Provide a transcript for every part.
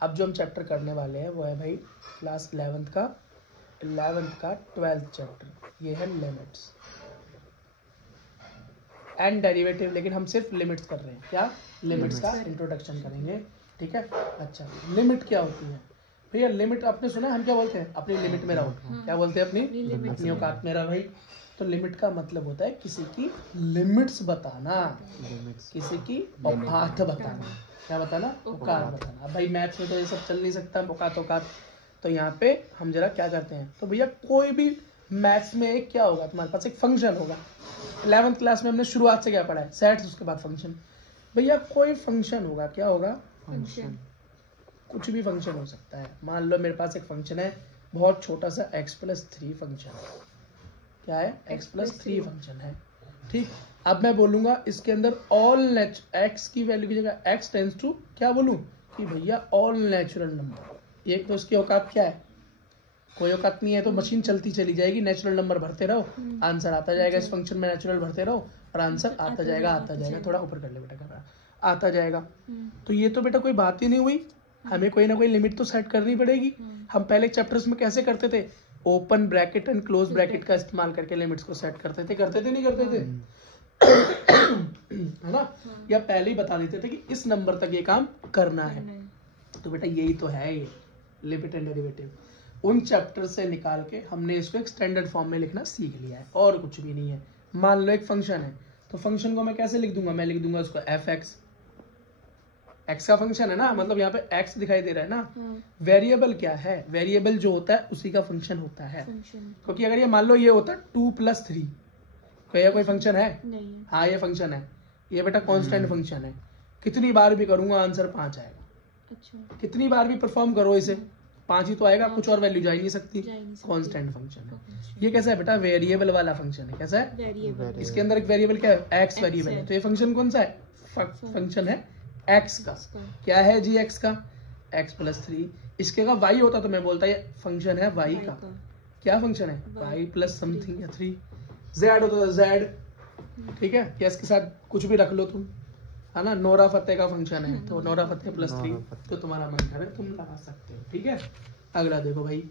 अब जो हम चैप्टर करने वाले हैं वो है भाई क्लास 11th का 12th चैप्टर। ये है लिमिट्स एंड डेरिवेटिव, लेकिन हम सिर्फ लिमिट्स कर रहे हैं। क्या लिमिट्स का इंट्रोडक्शन करेंगे, ठीक है। अच्छा, लिमिट क्या होती है भैया? लिमिट आपने सुना हम क्या बोलते हैं? अपनी लिमिट में रहो। क्या बोलते हैं? अपनी औकात में रहो भाई। तो लिमिट का मतलब होता है किसी की लिमिट्स बताना, किसी की औकात बताना। क्या बताना? औकात बताना। भाई मैथ्स में तो ये सब चल नहीं सकता, औकात। तो यहाँ पे हम जरा क्या करते हैं, तो भैया कोई भी मैथ्स में एक क्या होगा, तुम्हारे पास एक फंक्शन होगा। 11th क्लास में हमने शुरुआत से क्या पढ़ा है? सेट्स, उसके बाद फंक्शन। भैया कोई फंक्शन होगा, क्या होगा? फंक्शन। कुछ भी फंक्शन हो सकता है। मान लो मेरे पास एक फंक्शन है बहुत छोटा सा, x+3 फंक्शन है। क्या है? x+3 फंक्शन है, ठीक। अब मैं बोलूंगा इसके अंदर ऑल x की वैल्यू की जगह x टेंड्स टू क्या बोलूं कि भैया ऑल नेचुरल नंबर। एक तो इसकी औकात क्या है? कोई औकात नहीं है, तो मशीन चलती चली जाएगी, नेचुरल नंबर भरते रहो, आंसर आता जाएगा। इस फंक्शन में नेचुरल भरते रहो और आंसर आता जाएगा। थोड़ा ऊपर कर ले बेटा कैमरा, आता जाएगा। तो ये तो बेटा कोई बात ही नहीं हुई, हमें कोई ना कोई लिमिट तो सेट करनी पड़ेगी। हम पहले चैप्टर्स में कैसे करते थे? Open bracket and close bracket का इस्तेमाल करके लिमिट्स को सेट करते थे नहीं करते थे? है ना? या पहले ही बता देते थे कि इस नंबर तक ये काम करना है। तो बेटा यही तो है ये लिमिट एंड डेरिवेटिव। उन चैप्टर से निकाल के हमने इसको एक स्टैंडर्ड फॉर्म में लिखना सीख लिया है, और कुछ भी नहीं है। मान लो एक फंक्शन है, तो फंक्शन को मैं कैसे लिख दूंगा? मैं लिख दूंगा उसको f(x), x का फंक्शन है ना, मतलब यहाँ पे x दिखाई दे रहा है ना। वेरिएबल क्या है? वेरिएबल जो होता है उसी का फंक्शन होता है। क्योंकि अगर ये मान लो ये होता 2+3, तो ये कोई फंक्शन है? नहीं। हाँ ये फंक्शन है, ये बेटा कांस्टेंट फंक्शन है। कितनी बार भी करूंगा आंसर 5 आएगा। अच्छा। कितनी बार भी परफॉर्म करो इसे 5 ही तो आएगा, कुछ और वैल्यू जा ही नहीं सकती। कांस्टेंट फंक्शन है। ये कैसा है बेटा? वेरिएबल वाला फंक्शन है। कैसा है? वेरिएबल। इसके अंदर एक वेरिएबल क्या है? x वेरिएबल है। तो ये फंक्शन कौन सा है? फंक्शन है x का। क्या है जी? x का x+3। इसके का y होता तो मैं बोलता ये फंक्शन है y का। क्या फंक्शन है? y प्लस समथिंग या 3। z होता तो z, ठीक है। या इसके साथ कुछ भी रख लो तुम, है ना। नोरा फतेह का फंक्शन है, तो नोरा फतेह +3, तो तुम्हारा मन करे तुम लगा सकते हो, ठीक है। अगला देखो भाई,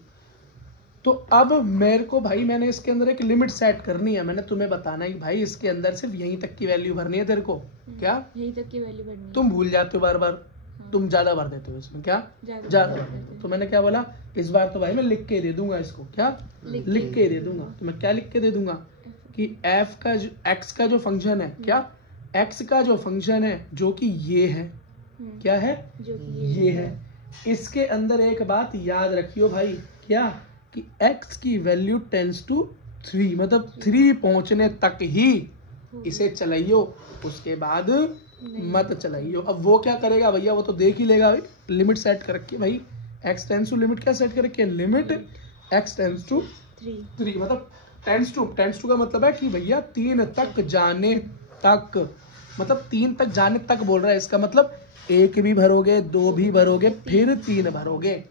तो अब मेरे को भाई मैंने इसके अंदर एक लिमिट सेट करनी है। मैंने तुम्हें बताना है कि भाई इसके अंदर सिर्फ यहीं तक की वैल्यू भरनी है तेरे को। क्या? यहीं तक की वैल्यू भरनी है। तुम भूल जाते हो बार बार। तुम ज्यादा भर देते हो इसमें। क्या? ज्यादा भर देते हो। तो मैंने क्या बोला, इस बार तो भाई मैं लिख के दे दूंगा इसको। क्या? लिख के दे दूंगा। तो मैं क्या लिख के दे दूंगा कि f का जो x का जो फंक्शन है, क्या x का जो फंक्शन है जो कि ये है, क्या है? जो ये है। इसके अंदर एक बात याद रखियो भाई, क्या कि x की वैल्यू टेंड्स टू 3, मतलब 3 पहुंचने तक ही इसे चलाइयो, उसके बाद मत चलाइयो। अब वो क्या करेगा भैया? वो तो देख ही लेगा भाई। लिमिट सेट कर रखी है भाई, x टेंड्स टू लिमिट क्या सेट कर रखी है? लिमिट x टेंड्स टू 3, मतलब टेंड्स टू का मतलब है कि भैया 3 तक जाने तक, मतलब 3 तक जाने तक बोल रहा है। इसका मतलब 1 भी भरोगे, 2 भी भरोगे, फिर 3 भरोगे,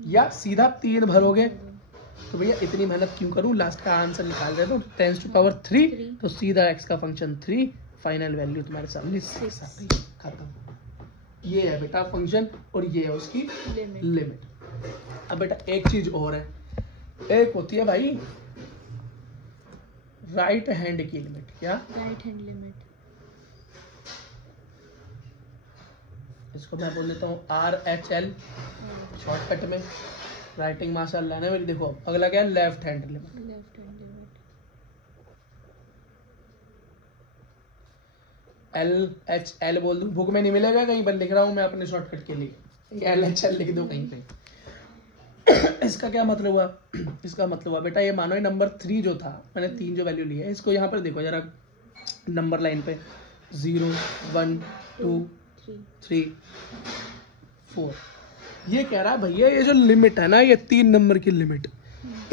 या सीधा 3 भरोगे। तो भैया इतनी मेहनत क्यों करूं? लास्ट का आंसर निकाल रहे तो 10⁻3, तो सीधा x का फंक्शन 3, फाइनल वैल्यू तुम्हारे सामने 6 आ गई, खत्म। ये है बेटा फंक्शन, और ये है उसकी लिमिट। अब बेटा एक चीज और है, एक होती है भाई राइट हैंड की लिमिट। क्या? Right hand limit. इसको मैं बोल देता हूँ RHL शॉर्टकट में। राइटिंग माशाल्लाह है मेरी। देखो अगला क्या है? Left hand limit. LHL बोल दूं, बुक में नहीं मिलेगा, कहीं पर लिख रहा हूं मैं अपने शॉर्टकट के लिए, LHL लिख दो कहीं पे। इसका क्या मतलब हुआ? इसका मतलब हुआ बेटा ये मानो ये नंबर 3 जो था, मैंने 3 जो वैल्यू ली है, इसको यहाँ पर देखो जरा नंबर लाइन पे 0 1 2 3 4। ये कह रहा है भैया ये जो लिमिट है ना, ये 3 नंबर की लिमिट,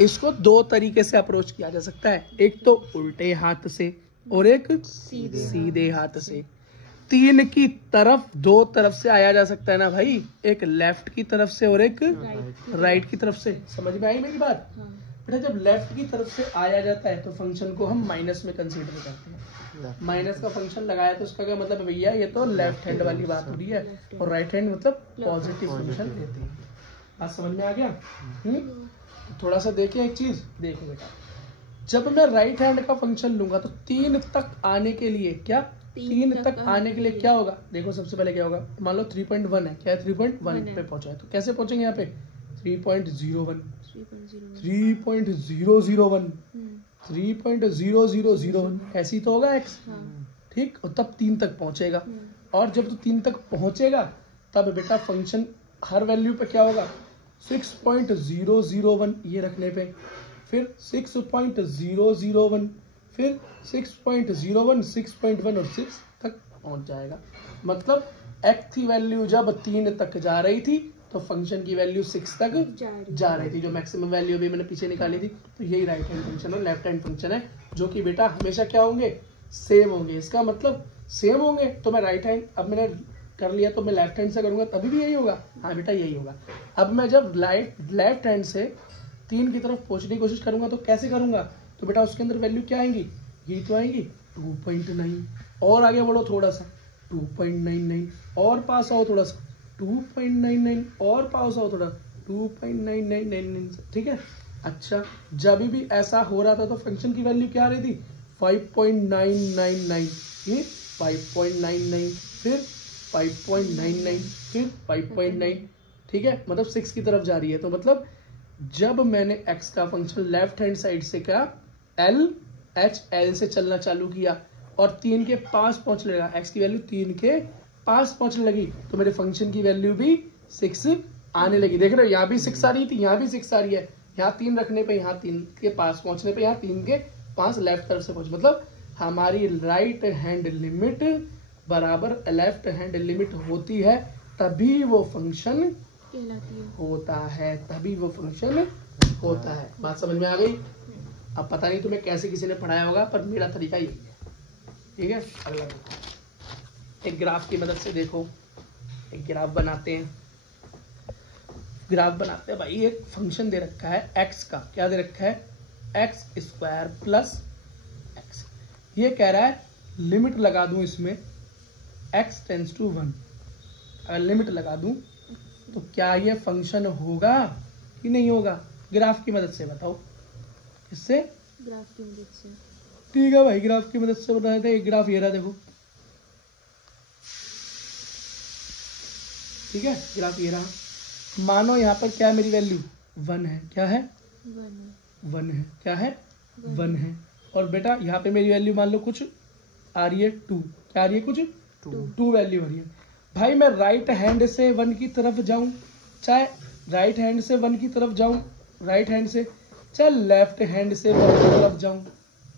इसको 2 तरीके से अप्रोच किया जा सकता है। एक तो उल्टे हाथ से और एक सीधे हाथ से। 3 की तरफ 2 तरफ से आया जा सकता है ना भाई, एक लेफ्ट की तरफ से और एक राइट की तरफ से। समझ में आई मेरी बात? बेटा जब लेफ्ट की तरफ से आया जाता है तो फंक्शन को हम माइनस में कंसीडर करते हैं, माइनस का फंक्शन लगाया तो उसका क्या मतलब है भैया, ये तो लेफ्ट हैंड वाली बात हो रही है, और राइट हैंड मतलब पॉजिटिव फंक्शन देती है। बात समझ में आ गया? तो थोड़ा सा देखें एक चीज, देखो बेटा, जब मैं राइट हैंड का फंक्शन लूंगा तो 3 तक आने के लिए क्या, 3 तक आने के लिए क्या होगा, देखो सबसे पहले क्या होगा, मान लो 3.1 है, क्या है 3.1 पे पहुंचा है, तो कैसे पहुंचेंगे यहाँ पे 3.01 3.001 3.0001 ऐसी तो होगा x, ठीक, और तब 3 तक पहुंचेगा, और जब तो 3 तक पहुंचेगा तब बेटा फंक्शन हर वैल्यू पे क्या होगा 6.001 ये रखने पे, फिर 6.001, फिर 6.01, 6.1 और 6 तक पहुंच जाएगा। मतलब x की वैल्यू जब 3 तक जा रही थी तो फंक्शन की वैल्यू 6 तक जा रही थी, जो मैक्सिमम वैल्यू भी मैंने पीछे निकाली थी। तो यही राइट हैंड फंक्शन और लेफ्ट हैंड फंक्शन है, जो कि बेटा हमेशा क्या होंगे, सेम होंगे। इसका मतलब सेम होंगे तो मैं राइट हैंड, अब मैंने कर लिया तो मैं लेफ्ट हैंड से करूंगा तभी भी यही होगा, हाँ बेटा यही होगा। अब मैं जब लेफ्ट हैंड से 3 की तरफ पहुंचने की कोशिश करूंगा तो कैसे करूंगा, तो बेटा उसके अंदर वैल्यू क्या आएंगी, यही तो आएंगी 2.9, और आगे बढ़ो थोड़ा सा 2.99, और पास आओ थोड़ा सा 2.99, और पास आओ थोड़ा 2.9999, ठीक है। अच्छा, जब भी ऐसा हो रहा था तो फंक्शन की वैल्यू क्या आ रही थी 5.999, ये 5.99, फिर 5.99, फिर 5.9, ठीक है, मतलब 6 की तरफ जा रही है। तो मतलब जब मैंने x का फंक्शन लेफ्ट हैंड साइड से क्या L से चलना चालू किया और 3 के पास पहुंचने लगा, x की वैल्यू 3 के पास पहुंचने लगी, तो मेरे फंक्शन की वैल्यू भी 6 आने लगी। देख रहे हो, यहाँ भी 6 आ रही थी, यहाँ भी 6 आ रही है, यहाँ 3 रखने पे, यहाँ 3 के पास पहुंचने पे, यहाँ 3 के पास लेफ्ट तरफ से पहुंच, मतलब हमारी राइट हैंड लिमिट बराबर लेफ्ट हैंड लिमिट होती है, तभी वो फंक्शन होता है, तभी वो फंक्शन होता है। बात समझ में आ गई? अब पता नहीं तुम्हें कैसे किसी ने पढ़ाया होगा, पर मेरा तरीका यही है, ठीक है। अगला देखो, एक ग्राफ की मदद से देखो, एक ग्राफ बनाते हैं। ग्राफ बनाते हैं भाई, एक फंक्शन दे रखा है x का, क्या दे रखा है x² प्लस x, ये कह रहा है लिमिट लगा दूं इसमें x टेंड्स टू 1, अगर लिमिट लगा दूं तो क्या ये फंक्शन होगा कि नहीं होगा, ग्राफ की मदद से बताओ। इससे ग्राफ की मदद से, ठीक है भाई, ग्राफ की मदद से बताए थे। एक ग्राफ ये रहा देखो, ठीक है, ग्राफ ये रहा, मानो यहाँ पर क्या है, मेरी वैल्यू 1 है, क्या है 1 है, क्या है 1 है, और बेटा यहाँ पे मेरी वैल्यू मान लो कुछ आ रही है 2, क्या आ रही है कुछ 2 वैल्यू आ रही है। भाई मैं राइट हैंड से 1 की तरफ जाऊं, चाहे राइट हैंड से 1 की तरफ जाऊं, राइट हैंड से, चाहे लेफ्ट हैंड से 1 की तरफ जाऊं,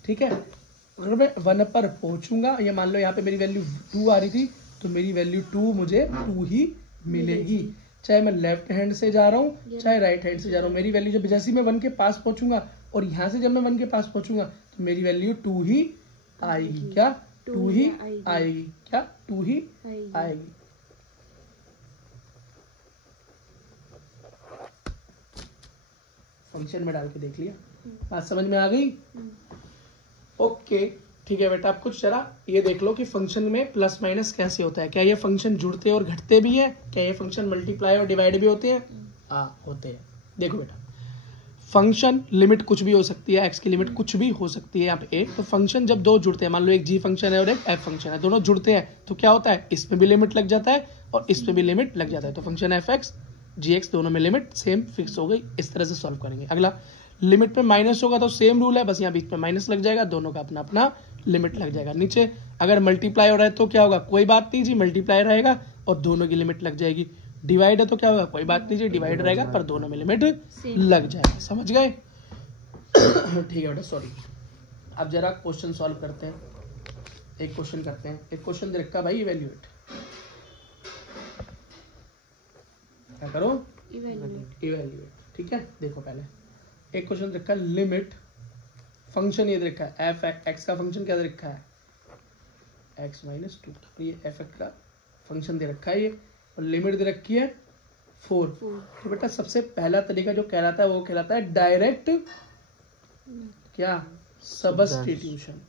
ठीक है, अगर मैं 1 पर पहुंचूंगा, या मान लो यहाँ पे मेरी वैल्यू 2 आ रही थी, तो मेरी वैल्यू 2 मुझे 2 ही मिलेगी, चाहे मैं लेफ्ट हैंड से जा रहा हूँ चाहे राइट हैंड से जा रहा हूँ। मेरी वैल्यू जब जैसे मैं 1 के पास पहुंचूंगा और यहाँ से जब मैं 1 के पास पहुंचूंगा तो मेरी वैल्यू 2 ही आएगी, क्या 2 ही आएगी, क्या 2 ही आएगी। फंक्शन में डाल के देख लिया, बात समझ में आ गई? ओके, ठीक है बेटा, आप कुछ जरा ये देख लो कि फंक्शन में प्लस माइनस कैसे होता है। क्या ये फंक्शन जुड़ते और घटते भी है, क्या ये फंक्शन मल्टीप्लाई और डिवाइड भी होते हैं? होते हैं। देखो बेटा, फंक्शन लिमिट कुछ भी हो सकती है, एक्स की लिमिट कुछ भी हो सकती है यहाँ पे एक, तो फंक्शन जब दो जुड़ते हैं, मान लो एक जी फंक्शन है और एक एफ फंक्शन है, दोनों जुड़ते हैं तो क्या होता है, इसमें भी लिमिट लग जाता है और इसमें भी लिमिट लग जाता है, तो फंक्शन एफ एक्स जी एक्स दोनों में लिमिट सेम फिक्स हो गई। इस तरह से सॉल्व करेंगे। अगला, लिमिट पे माइनस होगा तो सेम रूल है, बस यहाँ बीच में माइनस लग जाएगा, दोनों का अपना अपना लिमिट लग जाएगा। नीचे अगर मल्टीप्लाई हो रहा है तो क्या होगा, कोई बात नहीं जी, मल्टीप्लाई रहेगा और दोनों की लिमिट लग जाएगी। डिवाइड है तो क्या होगा, कोई बात नहीं जी, डिवाइड रहेगा पर दोनों में लिमिट लग जाएगा। समझ गए? ठीक है बेटा, सॉरी। अब जरा क्वेश्चन सॉल्व करते हैं, एक क्वेश्चन करते हैं। एक क्वेश्चन दे रखा भाई, इवेल्युएट, क्या करो, इवेल्युएट, ठीक है। देखो पहले एक क्वेश्चन रखा है, लिमिट फंक्शन ये दे रखा है एफ एक्स का फंक्शन क्या दे रखा है, एक्स माइनस 2, ये एफ एक्स का फंक्शन दे रखा है ये, और लिमिट दे रखी है 4। तो बेटा सबसे पहला तरीका जो कहलाता है वो कहलाता है डायरेक्ट क्या, सब्स्टिट्यूशन।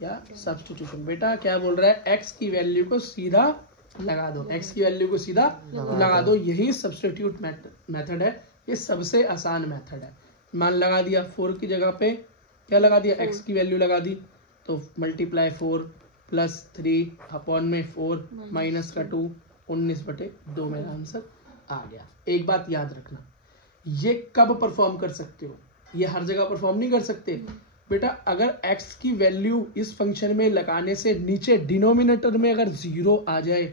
या सब्स्टिट्यूशन। बेटा क्या बोल रहा है, एक्स की वैल्यू को सीधा लगा दो, एक्स की वैल्यू को सीधा लगा दो। यही सब्स्टिट्यूट मेथड है, ये सबसे आसान मेथड है। मान लगा दिया, 4 की जगह पे क्या लगा दिया, एक्स की वैल्यू लगा दी, तो मल्टीप्लाई 4 प्लस 3 अपॉन में 4 माइनस का 2, 19/2 मेरा आंसर आ गया। एक बात याद रखना, ये कब परफॉर्म कर सकते हो, ये हर जगह परफॉर्म नहीं कर सकते बेटा। अगर x की वैल्यू इस फंक्शन में लगाने से नीचे डिनोमिनेटर में अगर 0 आ जाए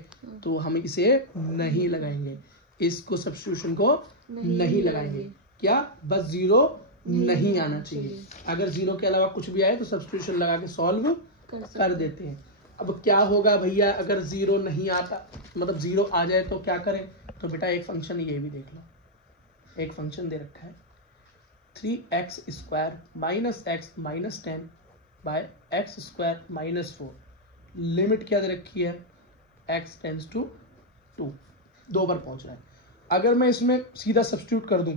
तो हम इसे नहीं लगाएंगे, इसको सब्स्टिट्यूशन को नहीं लगाएंगे। क्या, बस 0 नहीं आना चाहिए। अगर 0 के अलावा कुछ भी आए तो सब्स्टिट्यूशन लगा के सॉल्व कर देते हैं। अब क्या होगा भैया, अगर 0 नहीं आता, मतलब 0 आ जाए तो क्या करें, तो बेटा एक फंक्शन ये भी देख लो, एक फंक्शन दे रखा है 3x² minus x minus 10 by x² minus 4। Limit क्या दे रखी है, x टेंस टू 2 पर पहुंच रहा है। अगर मैं इसमें सीधा सब्स्टिट्यूट कर दूं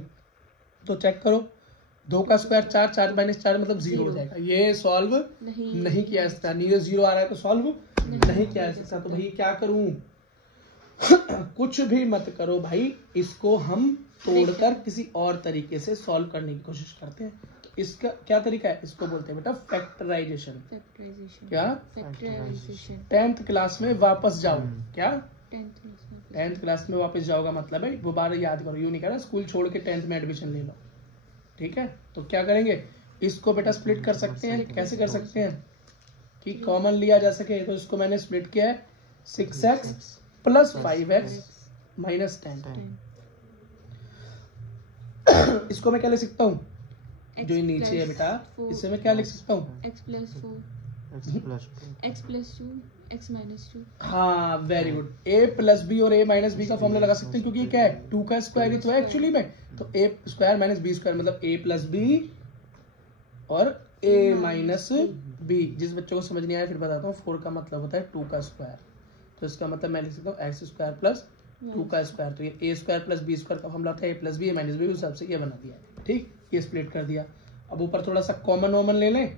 तो चेक करो, 2 का स्क्वायर 4, 4 माइनस 4 मतलब 0 हो जाएगा। ये सॉल्व नहीं किया जा सकता, नीचे 0 आ रहा है तो सॉल्व नहीं किया जा सकता। तो भाई क्या करूं कुछ भी मत करो भाई, इसको हम तोड़कर किसी और तरीके से सॉल्व करने की कोशिश करते हैं। तो इसका क्या तरीका है, इसको बोलते हैं बेटा फैक्टराइजेशन। क्या, 10th क्लास में वापस जाओ। क्या, 10th क्लास में वापस जाओगा मतलब है दोबारा याद करो, यूं नहीं कह रहा स्कूल छोड़ के 10th में एडमिशन ले लो, ठीक है। तो क्या करेंगे, इसको बेटा स्प्लिट कर सकते हैं। कैसे कर सकते हैं कि कॉमन लिया जा सके, तो इसको मैंने स्प्लिट किया है 6x प्लस 5x माइनस 10। इसको मैं क्या लिख सकता हूँ, जो ये नीचे है बेटा, इससे मैं क्या लिख सकता हूँ, x plus 4 x plus 2 x minus 2। हाँ very good, a plus B और a माइनस बी का फॉर्मूला लगा सकते हैं, क्योंकि ये क्या है 2 का स्क्वायर ही तो है एक्चुअली में। तो a square minus b square मतलब a प्लस बी और a माइनस बी। जिस बच्चों को समझ नहीं आया फिर बताता हूँ, 4 का मतलब होता है 2 का स्क्वायर, तो इसका मतलब मैं लिख सकता हूँ एक्स स्क्वायर प्लस 2 का स्क्वायर। तो ये a square plus B square का फॉर्मूला था a plus B minus B, उस हिसाब से ये बना दिया है, ठीक। ये स्प्लिट कर दिया। अब ऊपर थोड़ा सा कॉमन वॉमन ले लें,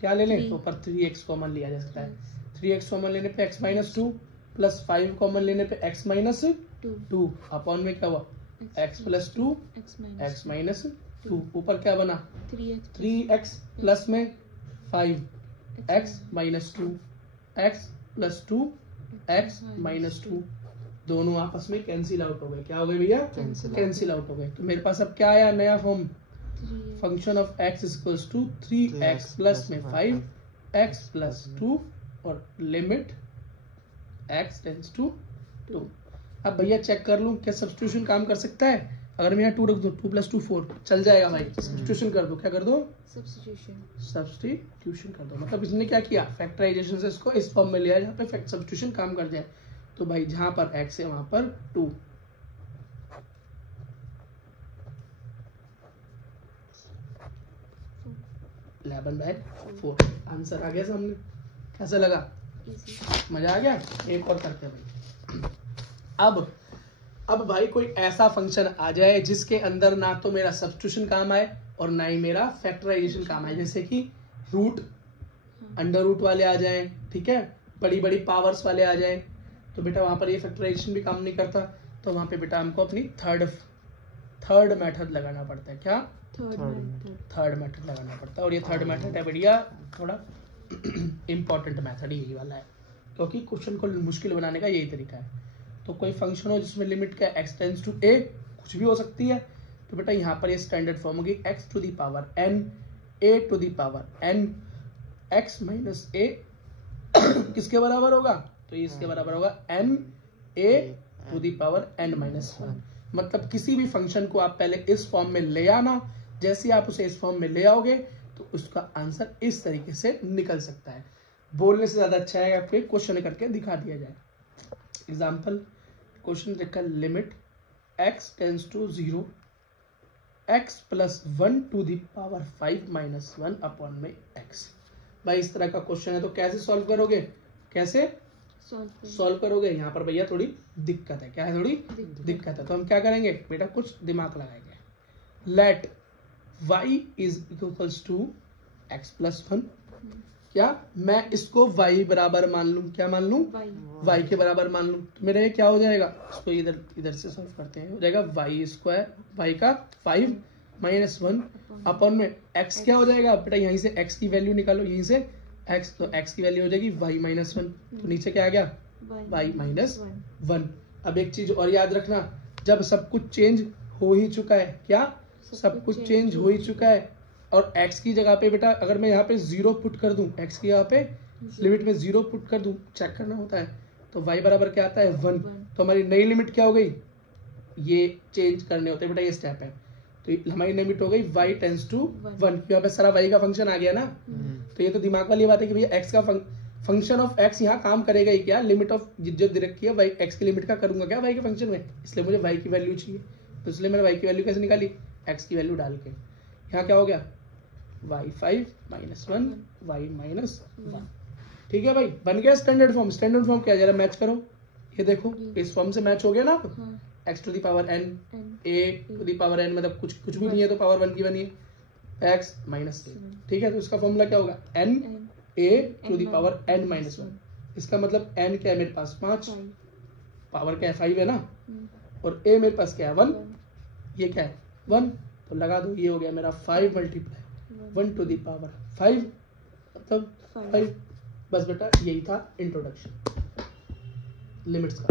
क्या ले लें, तो ऊपर 3x कॉमन लिया जा सकता है। 3x कॉमन लेने पे x माइनस 2 प्लस 5 कॉमन लेने पे x माइनस 2 अपॉन में क्या हुआ x प्लस 2 x माइनस 2। ऊपर क्या बना 3x प्लस में 5 x minus 2 x plus 2 x minus 2, दोनों आपस में कैंसिल आउट हो गए। क्या हो गए भैया, कैंसिल आउट हो गए। तो मेरे पास अब क्या आया नया form, function of x equals to 3x plus में 5x प्लस 2 और लिमिट x टेंस टू 2। अब भैया चेक कर लूं क्या सब्स्टिट्यूशन काम कर सकता है। अगर मैं यहाँ 2 रख दूं, 2 प्लस 2 4 चल जाएगा भाई। सब्स्टिट्यूशन कर दो, क्या कर दो, सब्स्टिट्यूशन कर दो। मतलब इसने क्या किया, फैक्टराइजेशन से इसको इस फॉर्म में लिया जहाँ पे सब्स्टिट्यूशन काम कर जाए। तो भाई जहां पर x है वहां पर 2, (11/4) आंसर आ गया सामने। कैसा लगा, मजा आ गया। एक और करते हैं भाई। अब भाई कोई ऐसा फंक्शन आ जाए जिसके अंदर ना तो मेरा सब्स्टिट्यूशन काम आए और ना ही मेरा फैक्टराइजेशन काम आए, जैसे कि रूट, अंडर रूट वाले आ जाए, ठीक है, बड़ी बड़ी पावर्स वाले आ जाए, तो बेटा वहां पर ये फैक्टराइजेशन भी काम नहीं करता। तो वहां पे बेटा हमको अपनी थर्ड मेथड लगाना पड़ता है। क्या, थर्ड मेथड लगाना पड़ता है। और ये थर्ड मेथड है बढ़िया, थोड़ा इंपॉर्टेंट मेथड यही वाला है, क्योंकि क्वेश्चन को मुश्किल बनाने का यही तरीका है। तो कोई फंक्शन हो जिसमें लिमिट क्या x टेंस टू a, कुछ भी हो सकती है, तो बेटा यहाँ पर ये स्टैंडर्ड फॉर्म होगी x to the power n a to the power n x minus a किसके बराबर होगा, तो ये इसके बराबर होगा n a to the power n minus 1। मतलब किसी भी फंक्शन को आप पहले इस फॉर्म में ले आना, जैसे आप उसे इस फॉर्म में ले आओगे तो उसका आंसर इस तरीके से निकल सकता है। बोलने से ज्यादा अच्छा है आपको क्वेश्चन करके दिखा दिया जाए। एग्जाम्पल, क्वेश्चन देखा, limit x tends to 0 x plus 1 to the power 5 minus 1 upon में x। भाई इस तरह का क्वेश्चन है तो कैसे सॉल्व करोगे, कैसे सॉल्व करोगे, यहाँ पर भैया थोड़ी दिक्कत है। क्या है, थोड़ी दिक्कत है। तो हम क्या करेंगे बेटा, कुछ दिमाग लगाएंगे। Let y is equals to x plus 1 क्या मैं इसको y बराबर मान लूं, क्या मान लूं, y के बराबर मान लूं, तो मेरा ये क्या हो जाएगा, इसको इधर इधर से सॉल्व करते हैं, हो जाएगा y स्क्वायर, y का 5 माइनस 1 अपन में x क्या हो जाएगा बेटा, यहीं से x की वैल्यू निकालो, यहीं से x, तो x की वैल्यू हो जाएगी y माइनस 1, तो नीचे क्या आ गया y माइनस 1। अब एक चीज और याद रखना, जब सब कुछ चेंज हो ही चुका है, क्या सब कुछ चेंज हो ही चुका है, और x की जगह पे बेटा अगर मैं यहाँ पे 0 पुट कर दूं, x की यहाँ पे लिमिट में 0 पुट कर दूं, चेक करना होता है, तो y बराबर क्या आता है 1, तो हमारी नई लिमिट क्या हो गई, ये चेंज करने होते हैं बेटा, ये स्टेप है, तो हमारी लिमिट हो गई y टेंड्स टू 1, यहाँ पे सारा y का फंक्शन आ गया ना, तो ये तो दिमाग वाली बात है कि भैया x का फंक्शन ऑफ x यहाँ काम करेगा ही क्या, लिमिट ऑफ जो दे रखी है y x की लिमिट का करूंगा क्या y के फंक्शन में, इसलिए मुझे y की वैल्यू चाहिए, तो इसलिए मैंने y की वैल्यू कैसे निकाली, x की वैल्यू डाल के, यहाँ क्या हो गया y5 माइनस 1 y माइनस 1। ठीक है भाई, बन गया स्टैंडर्ड फॉर्म। स्टैंडर्ड फॉर्म क्या, जरा मैच करो, ये देखो इस फॉर्म से मैच हो गया ना, x to the power n, a to the power n, मतलब कुछ भी नहीं है तो पावर 1 की बनी है, x माइनस 1। ठीक है, तो इसका फॉर्मूला क्या होगा, n a to the power n minus 1। इसका मतलब n क्या है मेरे पास 5, पावर क्या है 5 है ना, और a मेरे पास क्या है 1, ये क्या है 1, तो लगा दो, ये हो गया मेरा 5 मल्टीप्लाई 1 टू द पावर 5, मतलब 5। बस बेटा यही था इंट्रोडक्शन लिमिट्स का।